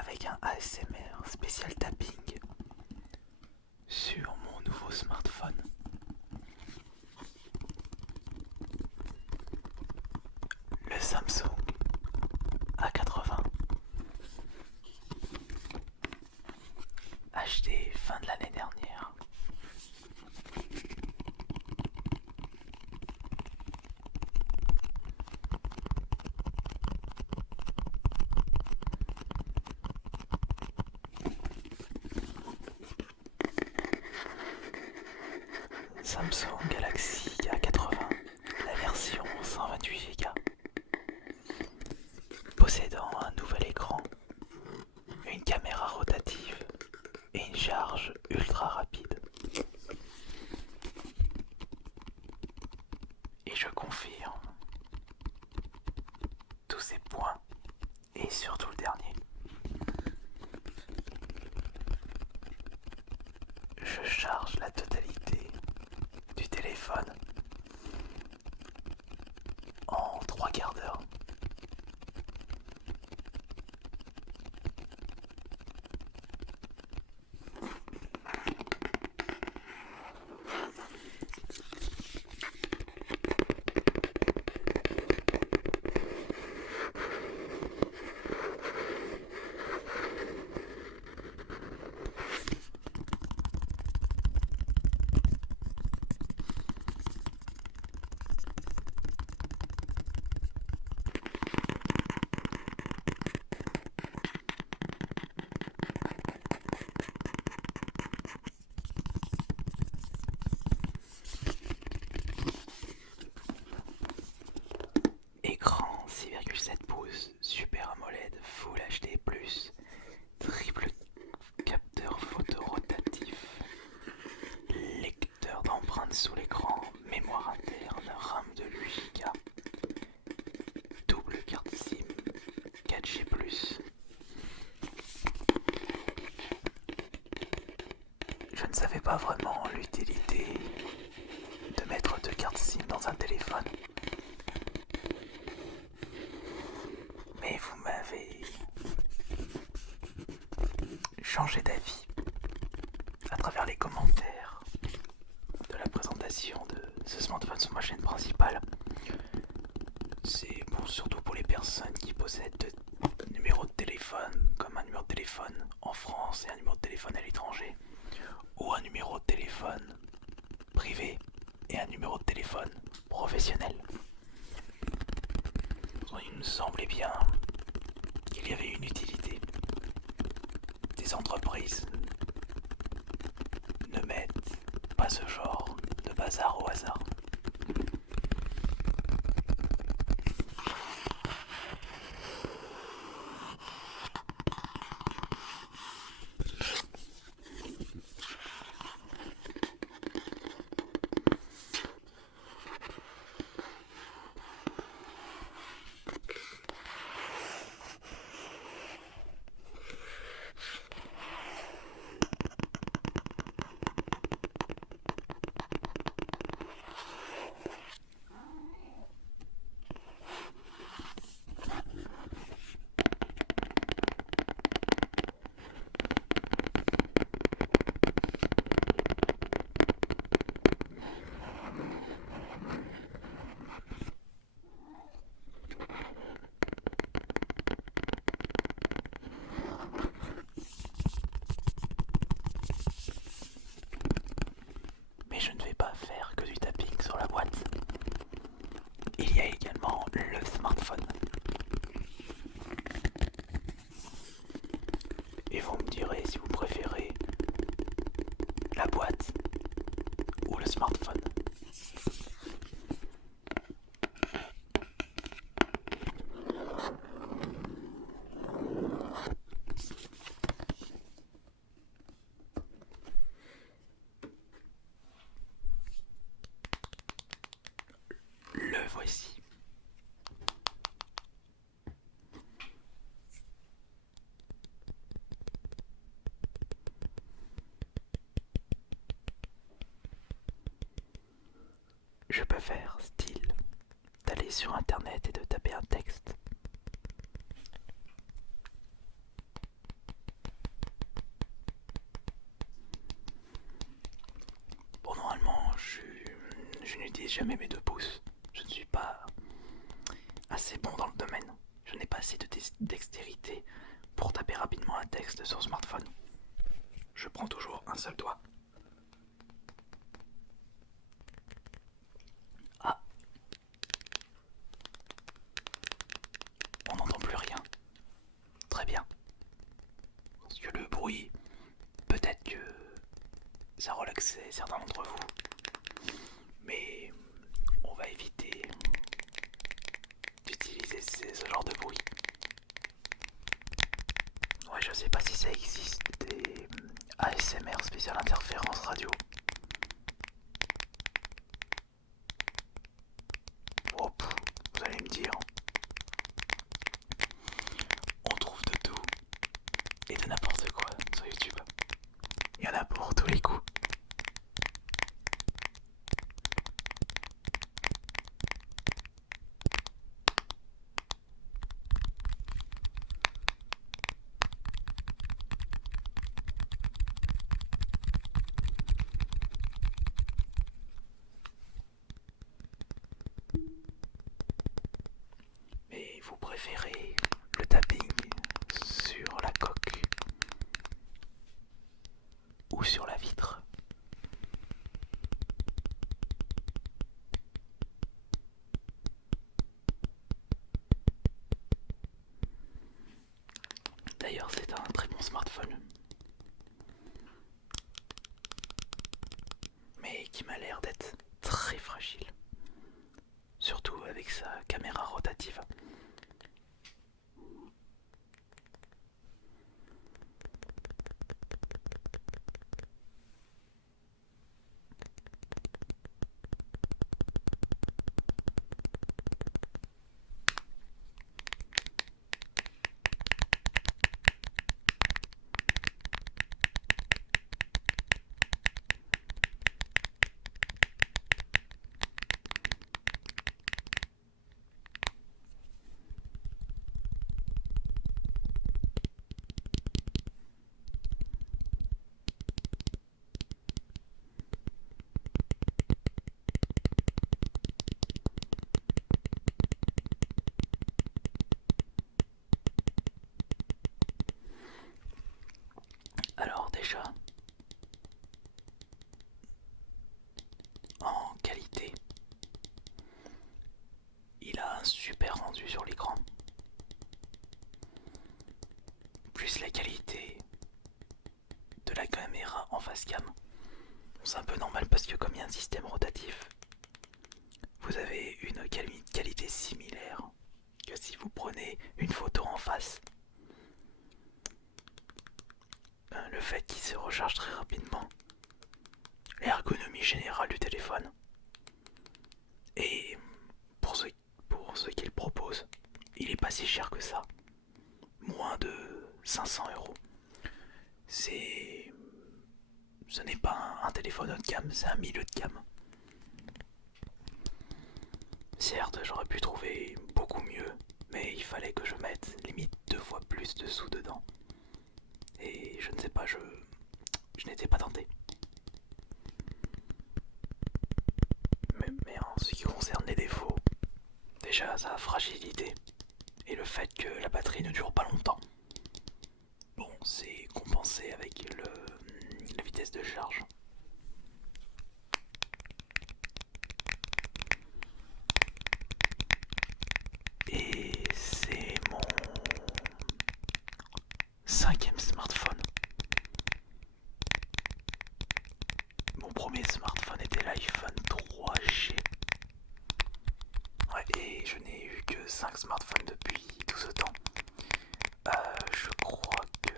avec un ASMR spécial tapping sur mon nouveau smartphone. Le Samsung A80, acheté fin de l'année dernière. Samsung Galaxy A80, la version 128 Go, possédant un nouvel écran, une caméra rotative et une charge ultra rapide. Et je confirme tous ces points et surtout le dernier. Je charge la totalité du téléphone en 3 quarts d'heure. Écran 6,7 pouces, Super AMOLED Full HD+, triple capteur photo rotatif, lecteur d'empreintes sous l'écran, mémoire interne, RAM de 8 Go, double carte SIM, 4G+. Je ne savais pas vraiment l'utilité de mettre deux cartes SIM dans un téléphone. Mais vous m'avez changé d'avis à travers les commentaires de la présentation de ce smartphone sur ma chaîne principale. C'est bon, surtout pour les personnes qui possèdent deux numéros de téléphone, comme un numéro de téléphone en France et un numéro de téléphone à l'étranger, ou un numéro de téléphone privé et un numéro de téléphone professionnel. Il me semblait bien qu'il y avait une utilité. Des entreprises ne mettent pas ce genre de bazar au hasard. Mais je ne vais pas faire que du tapping sur la boîte. Il y a également le smartphone. Et vous me direz si vous préférez la boîte ou le smartphone. Le voici. Je peux faire style d'aller sur internet et de taper un texte. jamais mes 2 pouces. Je ne suis pas assez bon dans le domaine. Je n'ai pas assez de dextérité pour taper rapidement un texte sur smartphone. Je prends toujours un seul doigt. Ah, on n'entend plus rien. Très bien. Parce que le bruit, peut-être que ça relaxait certains d'entre vous. Mais on va éviter d'utiliser ce genre de bruit. Ouais, je sais pas si ça existe, des ASMR spécial interférence radio. Oh, vous allez me dire. On trouve de tout et de n'importe quoi sur YouTube. Il y en a pour tous les coups. Mais vous préférez le tapping sur la coque ou sur la vitre? D'ailleurs, c'est un très bon smartphone, mais qui m'a l'air d'être très fragile, surtout avec sa caméra rotative. Alors déjà, en qualité, il a un super rendu sur l'écran. Plus la qualité de la caméra en face cam. C'est un peu normal parce que comme il y a un système rotatif, vous avez une qualité similaire que si vous prenez une photo en face. Le fait qu'il se recharge très rapidement, l'ergonomie générale du téléphone, et pour ce qu'il propose, il est pas si cher que ça. Moins de 500 €. Ce n'est pas un téléphone haut de gamme, c'est un milieu de gamme. Certes, j'aurais pu trouver beaucoup mieux, mais il fallait que je mette limite 2 fois plus de sous dedans. Et je ne sais pas, je n'étais pas tenté. Mais en ce qui concerne les défauts, déjà sa fragilité et le fait que la batterie ne dure pas longtemps. Bon, c'est compensé avec la vitesse de charge. Et c'est mon 5e smartphone. Mon premier smartphone était l'iPhone 3G. Ouais, et je n'ai eu que 5 smartphones depuis tout ce temps. Je crois que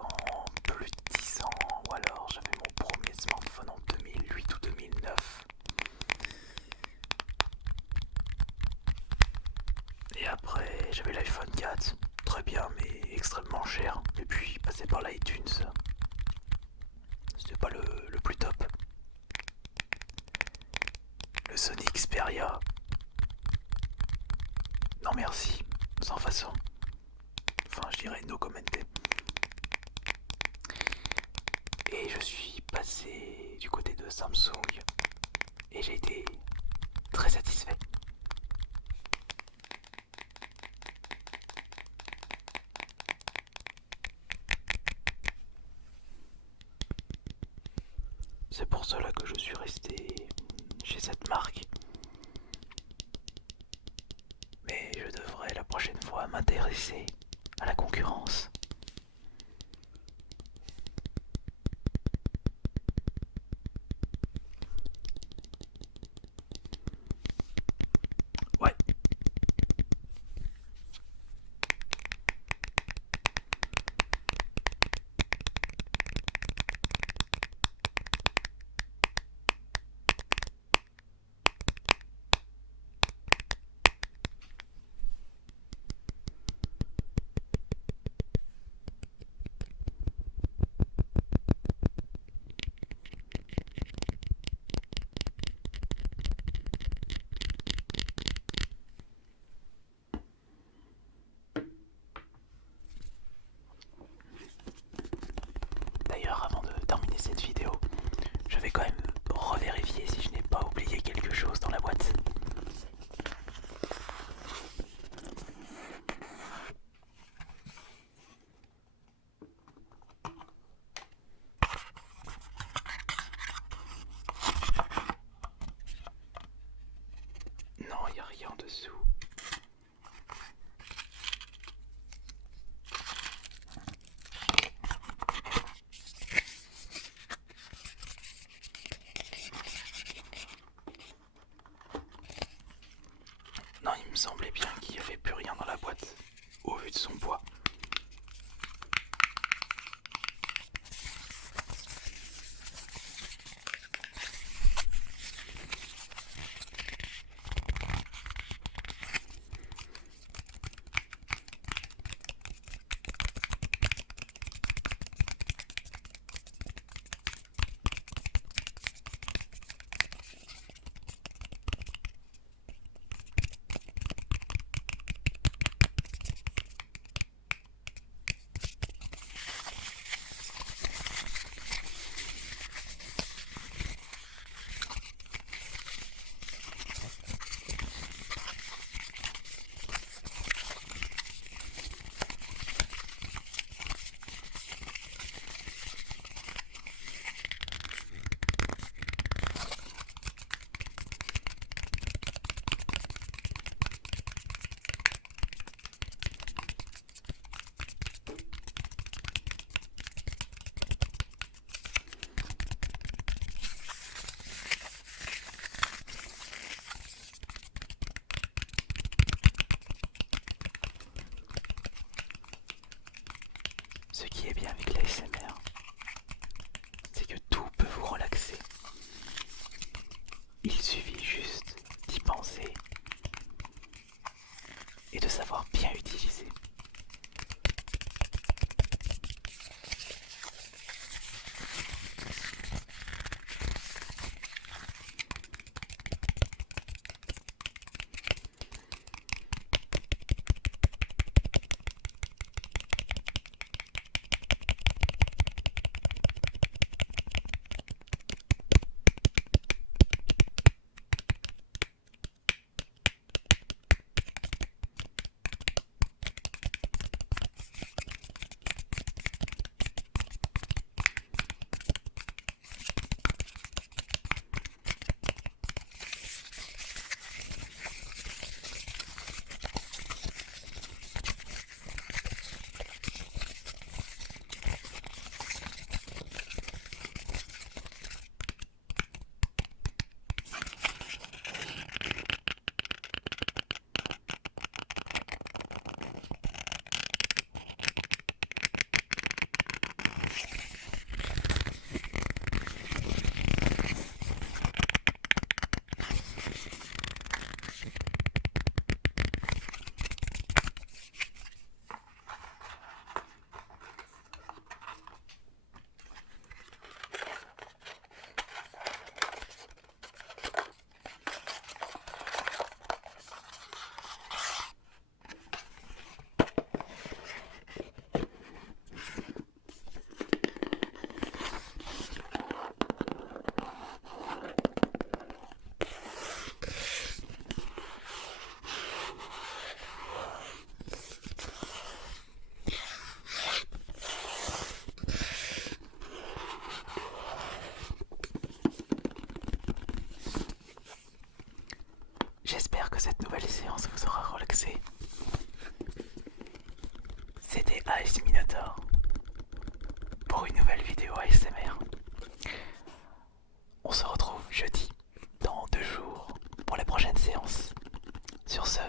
en plus de 10 ans, ou alors j'avais mon premier smartphone en 2008 ou 2009. Et après, j'avais l'iPhone 4, très bien, mais extrêmement cher. Et puis, passé par l'iTunes, c'était pas le plus top. Le Sony Xperia, non merci, sans façon. Enfin, je dirais no commenté. Et je suis passé du côté de Samsung et j'ai été très satisfait. C'est pour cela que je suis resté chez cette marque. Mais je devrais la prochaine fois m'intéresser à la concurrence. Ouais. D'ailleurs, avant de terminer cette vidéo, je vais quand même revérifier si je n'ai pas oublié quelque chose dans la boîte. Non, il n'y a rien en dessous. Non, il me semblait bien qu'il n'y avait plus rien dans la boîte, au vu de son poids. Ce qui est bien avec l'ASMR, c'est que tout peut vous relaxer. Il suffit juste d'y penser et de savoir bien utiliser. ça vous aura relaxé. C'était Ice Minotaur pour une nouvelle vidéo ASMR. On se retrouve jeudi dans 2 jours pour la prochaine séance. Sur ce,